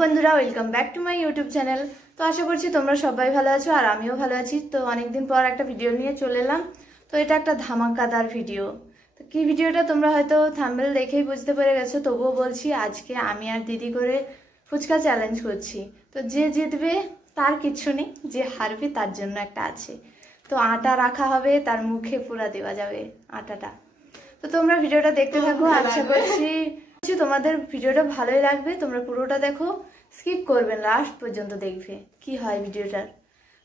বন্ধুরা welcome back to my YouTube channel. তো আশা করছি তোমরা সবাই ভালো আছো আর আমিও ভালো আছি। তো অনেকদিন পর একটা ভিডিও নিয়ে চলে এলাম। তো এটা একটা ধামাকাদার ভিডিও। তো কি ভিডিওটা তোমরা হয়তো থাম্বনেল দেখেই বুঝতে পেরে গেছো, তবুও বলছি আজকে আমি আর দিদি করে ফুচকা চ্যালেঞ্জ করছি। তো যে জিতবে তার কিচ্ছু নেই, যে হারবে তার জন্য একটা আছে। তো আটা রাখা হবে, তার মুখে পুরা দেওয়া যাবে আটাটা। তো তোমরা ভিডিওটা দেখতে থাকো, আশা করছি তোমাদের ভিডিওটা ভালোই লাগবে। তোমরা পুরোটা দেখো, স্কিপ করবেন, লাস্ট পর্যন্ত দেখবে কি হয় ভিডিওটার।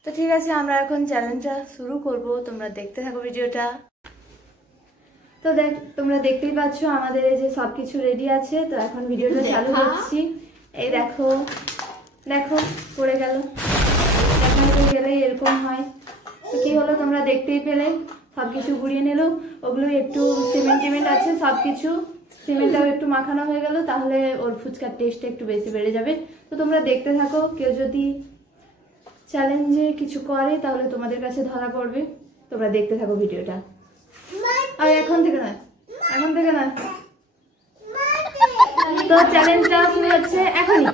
তো ঠিক আছে, আমরা এখন চ্যালেঞ্জটা শুরু করব, তোমরা দেখতে থাকো ভিডিওটা। তো তোমরা দেখতেই পাচ্ছ আমাদের এই যে সবকিছু রেডি আছে। তো এখন ভিডিওটা চালু করছি। এই দেখো দেখো পড়ে গেল, দেখাতে গেলে এরকম হয়। তো কি হলো তোমরা দেখতেই পেলে, সবকিছু গুড়িয়ে নিল। ওগুলো একটু সিমেন্ট আছে, সবকিছু সিমেন্টটাও একটু মাখানো হয়ে গেল, তাহলে ওর ফুচকার টেস্টটা একটু বেশি বেড়ে যাবে। তো তোমরা দেখতে থাকো, কেউ যদি চ্যালেঞ্জে কিছু করে তাহলে তোমাদের কাছে ধরা পড়বে। তোমরা দেখতে থাকো ভিডিওটা। আর এখন থেকে না তো চ্যালেঞ্জটা শুরু হচ্ছে এখনই।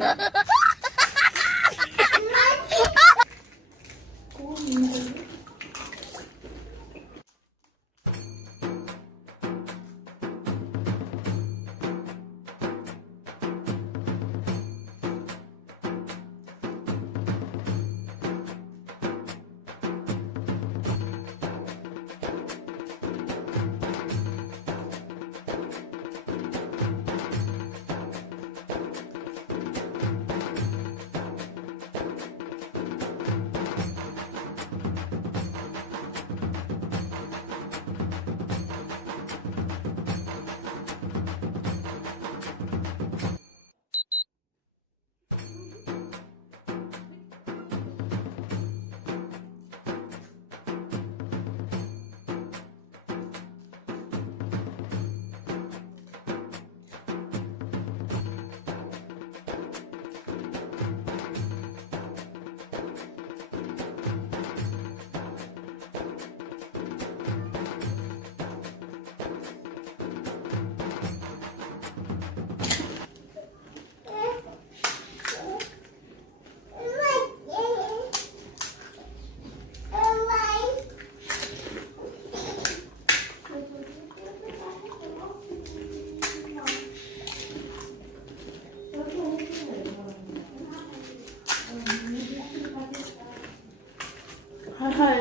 Hi.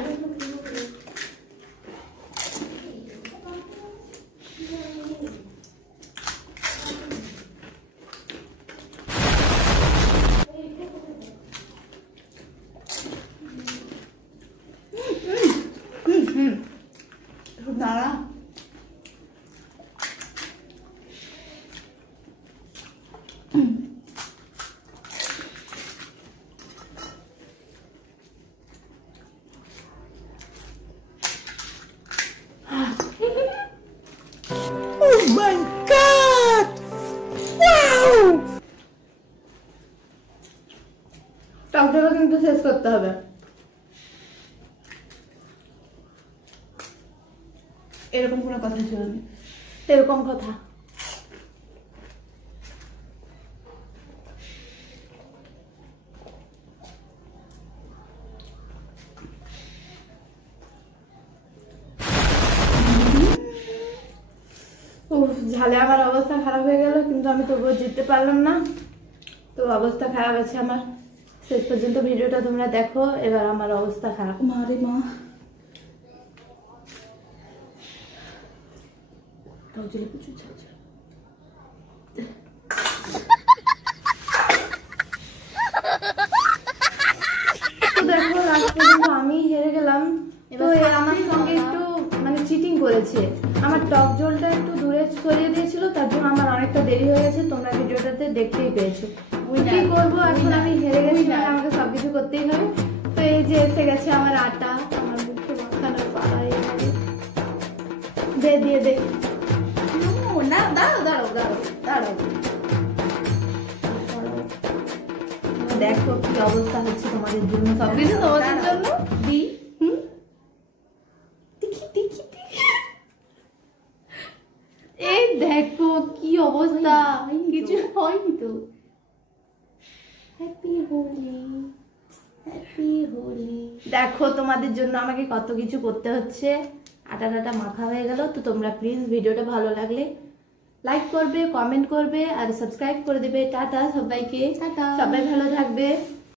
Nara. Oh my God! Wow! টকটাকে কিন্তু শেষ করতে হবে। এরকম কোনো কথা ছিল না, এরকম কথা। ঝালে আমার অবস্থা খারাপ হয়ে গেল, কিন্তু আমি তবুও জিততে পারলাম না। তো অবস্থা খারাপ আছে আমার। শেষ পর্যন্ত ভিডিওটা তোমরা দেখো। এবার আমার অবস্থা খারাপ। মারে মা দেখো, লাস্ট পর্যন্ত আমি হেরে গেলাম। তো আমার সঙ্গে একটু মানে চিটিং করেছে। আমার টক জলটা একটু দূরে সরিয়ে দিয়েছিল, তার জন্য আমার অনেকটা দেরি হয়ে গেছে। তোমরা ভিডিওটাতে দেখতেই পেয়েছো। কি করবো, এখন আমি হেরে গেছি, আমাকে সবকিছু করতেই হবে। তো এই যে এসে গেছে আমার আটা, আমার মুখে মাখানো পাড়াই দিয়ে দে। না দাঁড়াও, দেখো কি অবস্থা হচ্ছে তোমাদের জন্য, সবকিছু তোমাদের জন্য। এই দেখো কি অবস্থা, কিছু হয়নি তো। হোলি, হ্যাপি হোলি। দেখো তোমাদের জন্য আমাকে কত কিছু করতে হচ্ছে। আটা টাটা মাখা হয়ে গেল। তো তোমরা প্লিজ ভিডিওটা ভালো লাগলে লাইক করবে, কমেন্ট করবে আর সাবস্ক্রাইব করে দেবে। টাটা সবাইকে, সবাই ভালো থাকবে।